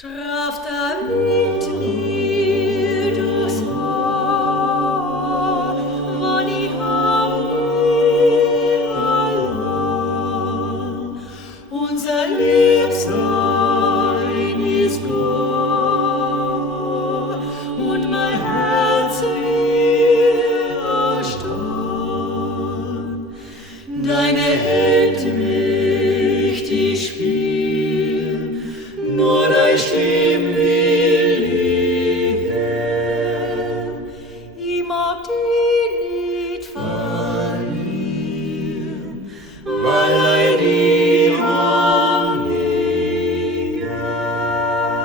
Straft der Wind mir durchs Haar, wann ich am allein. Unser Liebsein ist gar, und mein Herz will erstarren. Deine Hand mächtig spielen, nur dein Stimm will ich hören. Ich mag dich nicht verlieren, weil ich dich an mich gern.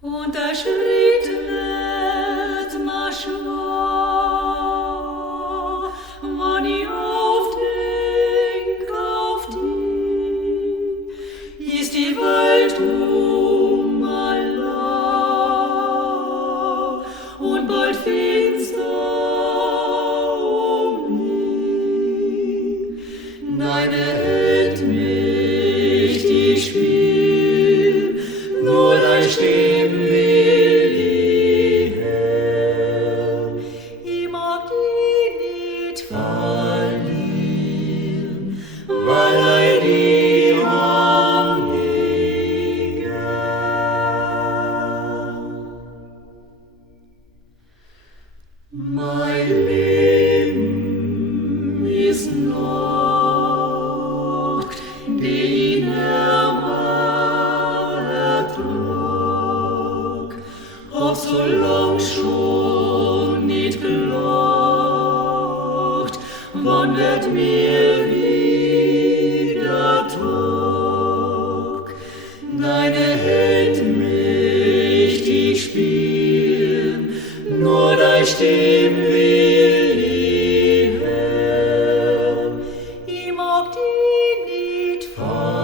Und der Schritt wird mir schwer, wann ich auf dich, ist die Welt allein und bald finster mich. Deine Hand mächtig spielt, nur dein Stimm will ich hören. Ich mag dich nicht verlieren, weil ich dich an mich gern. Mein Leben ist Nacht, die ich nimmer ertrag. Hab so lang schon nicht gelacht, wann wird mir wieder Tag? Deine Hand mächtig spielen, nur dein Stimm will ich hören. Ich mag dich nicht verlieren.